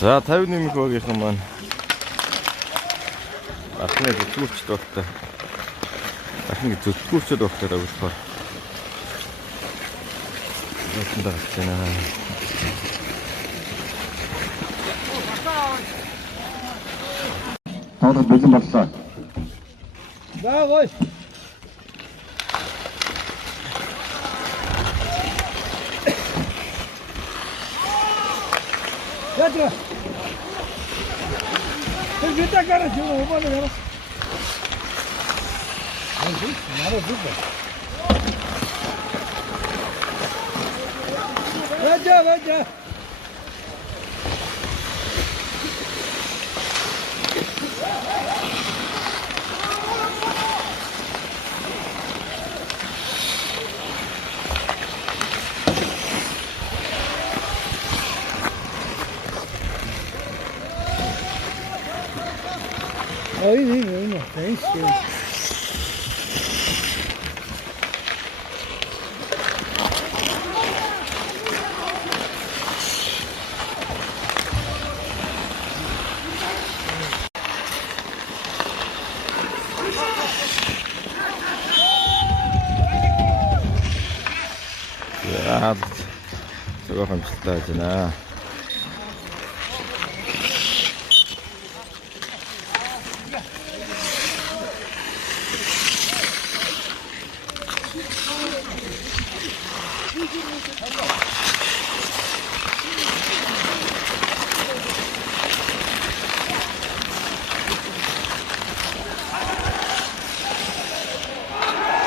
За 50 нэмэх багийнхан маань ахны зүтгүүрчд багтаа. Ахны зүтгүүрчд багтаа болохоор энэ гарч байна. Тоо бэлэн боллоо. За гой. Ядра. Тэгэ гарах юм уу баа. Анди нараа зүг. Ваджа. Ой, thank you. За зөвхөн амжилттай байна.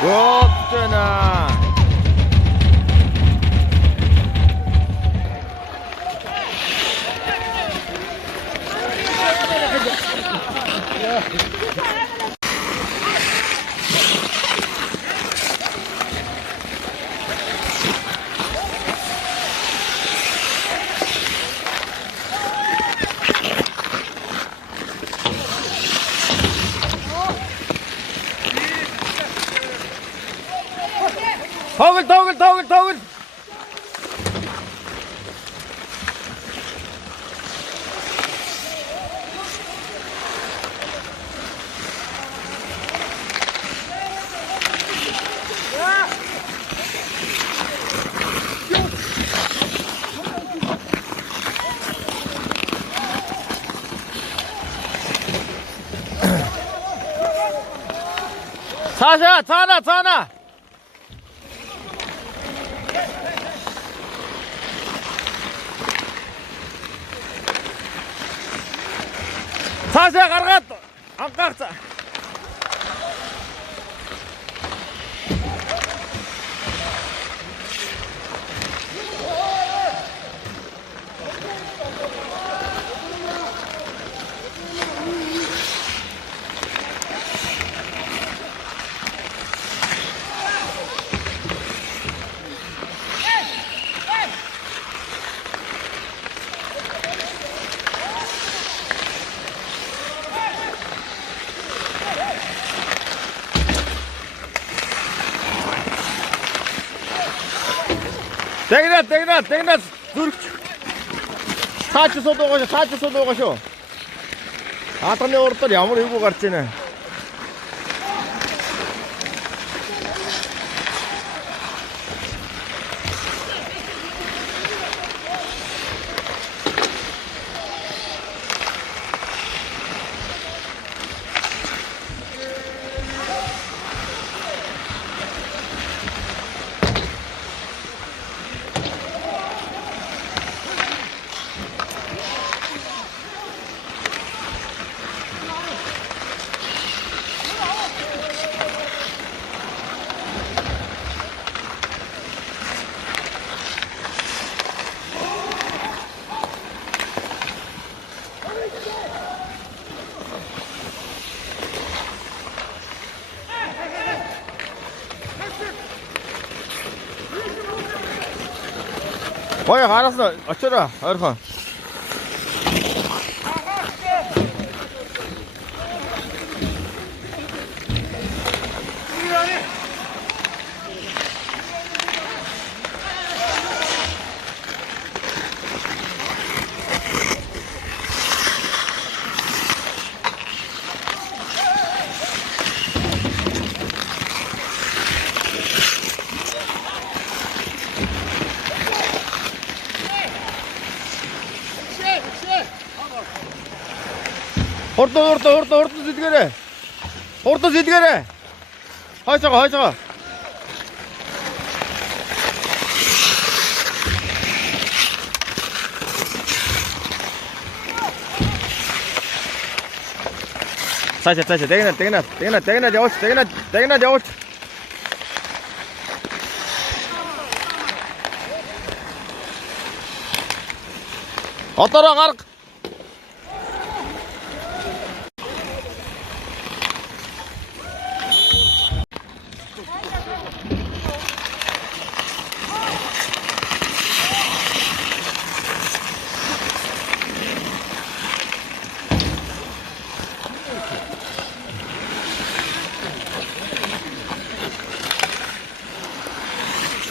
Гопчана. Тогл. 사샤, 차나. 사샤 гаргаад анхаарч. Тэгнэ зүрхч. Цаач суудуугаа шүү. Атганы урдаар ямар эвгүй гарч байна. Ой, 알았어. 어쩌라. 얼른. Horta zidgere. Horta zidgere. Haysaga. Сайся, дегнат, явууч. Одоороо гарга.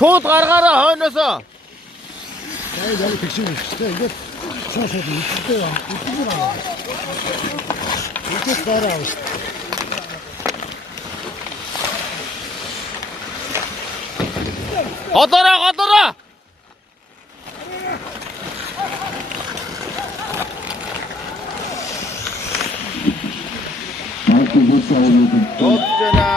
Шууд гаргаараа хойноосоо. Яг тэгшин ихтэй ингээд шууд ихтэй байна. Ихтэй байна. Ихтэй дараа авах. Одоороо. Тотна.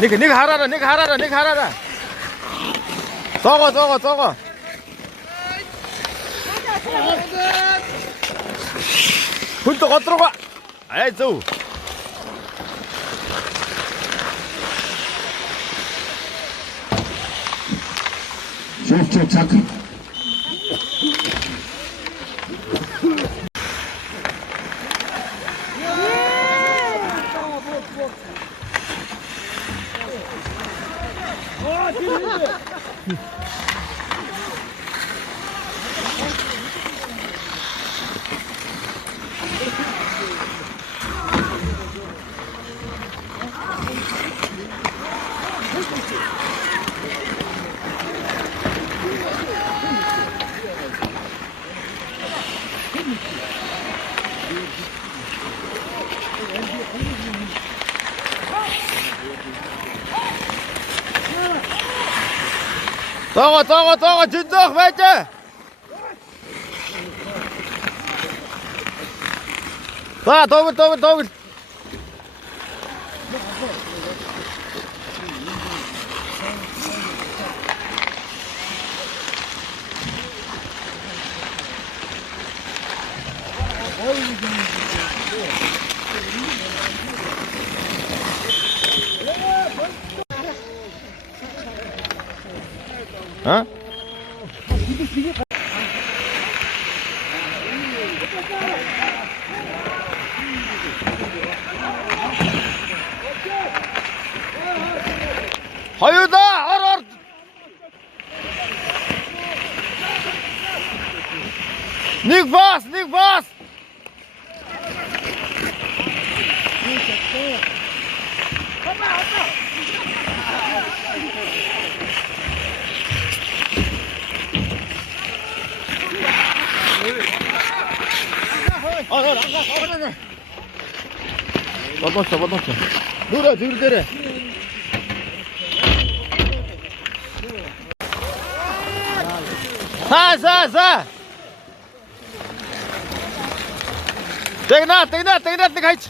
Нэг хараараа. Зоогоо. Хүнт годрууга. Ай зөв. Чак. Зоогоо жиндөх байж. За догл. Hả? Hayırda ar. Ник бас. Подносься. Дура, дырдere. За. Дегнат, нэг хайч.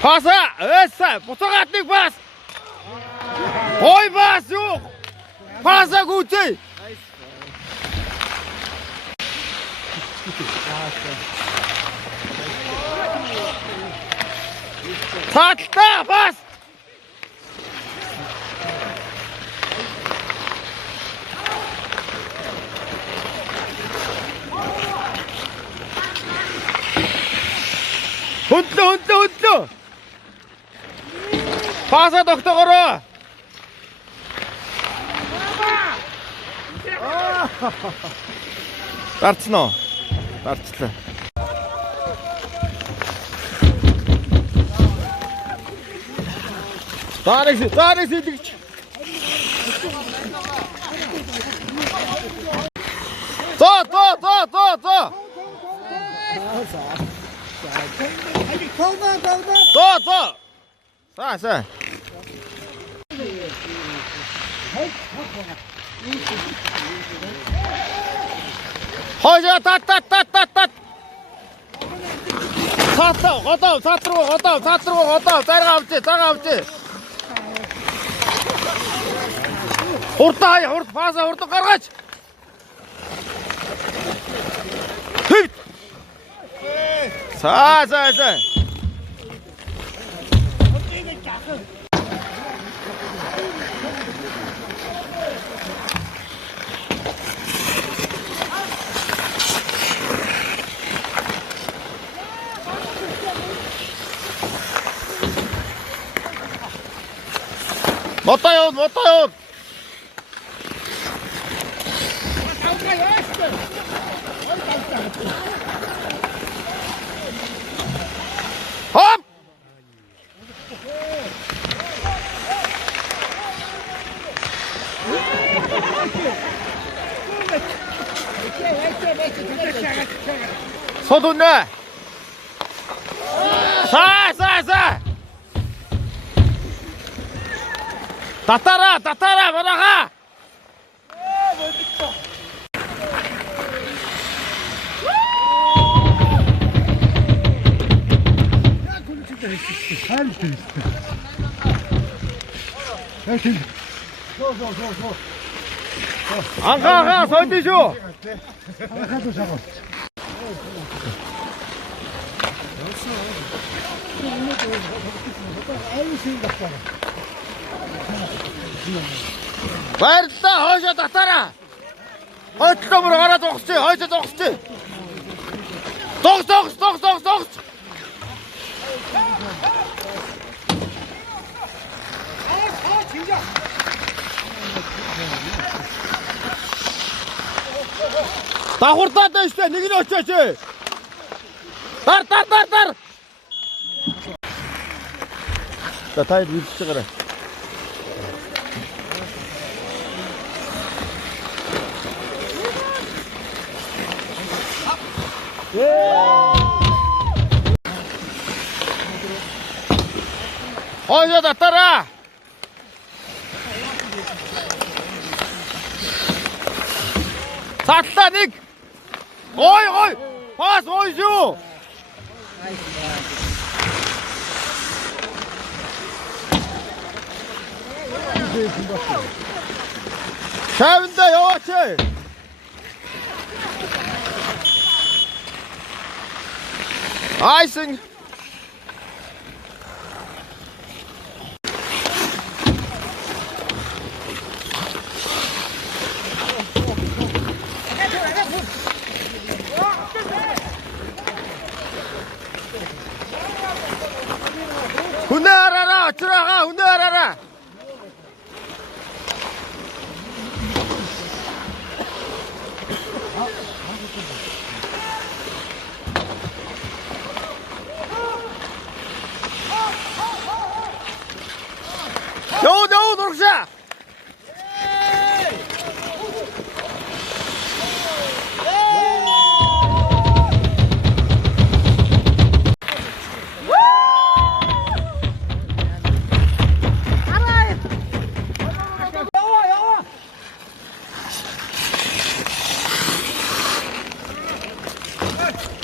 Паса, буцаагаад нэг бас. Ой бас юу? Паса гүтээ. Татта бас. Хүндлөө. Паса тогтоогоорой. Дарцноо. Дарцлаа. Дарис идэгч. Зоо. 쏴. 허이자 따따. 사 들어가. 짜가 없지. Orta fazla orta kargaç. Hıt. Sağ. 못 타요. 업! 서둘러! 사! 다 따라, 뭐라가! 안 가, 선비쇼! 가도 잡아. Varta, hoca da tara! Hoca da buraya dokstu. Doks! 다 홀따다 işte, ne gidiyor çeçi? Tar! Datayı bir çıkara. Hoca da tara! Satla Nik! Koy! Pas oyuncu! Kevin de yavaş. Aysın. Hunde arara, çırağa, hunde arara. Yo, dursa.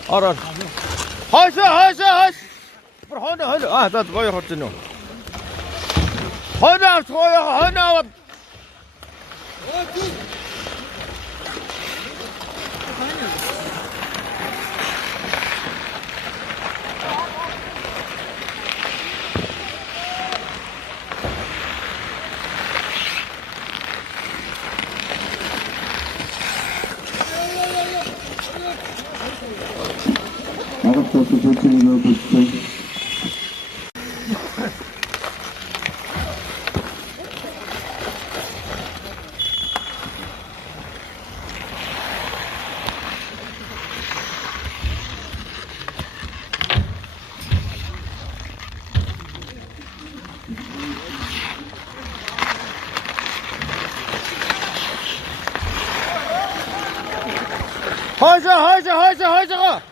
Arar. Haşa. Hadi. Ah, da koy hortunu. Hadi. 아랍자트 조치를 보시죠. 하자.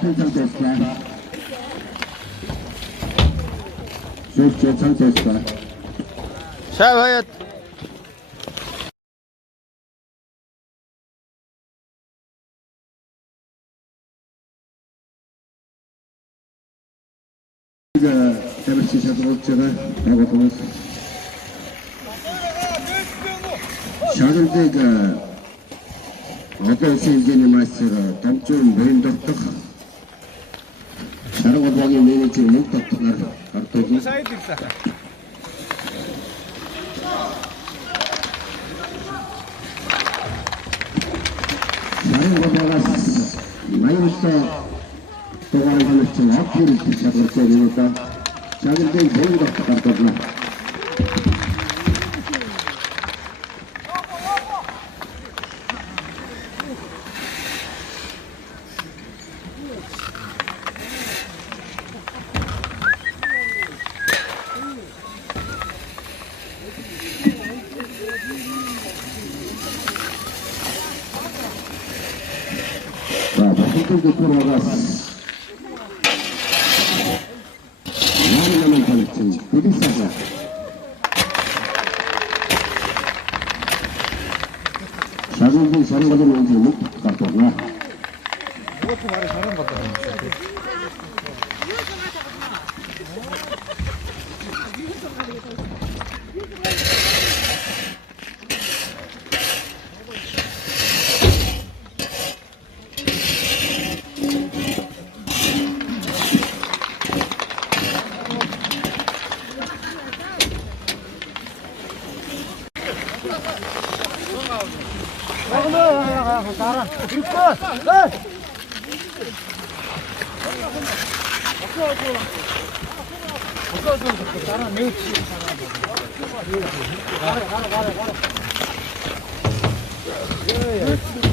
큰 상태였습니다. 수업 상태였습니다. 자, 와야. 대버시 자동차가 하고 보냈습니다. 샤들대가 어떠시 이제는 마스터가 담좀 모인 덕덕 샤르고 보기 내내지 묵덕덕하러 가르토기 샤르고 보가 마이부터 또가는 걸로 좀 어필을 시작을 해야 되니까 샤들대 모인 덕덕 가르토구나 한국에 돌아가서 많은 가르침 부딪혀서 자국이 사는 것을 뭔지 못 갖고구나. 그것도 말이 사는 것 같다. 예.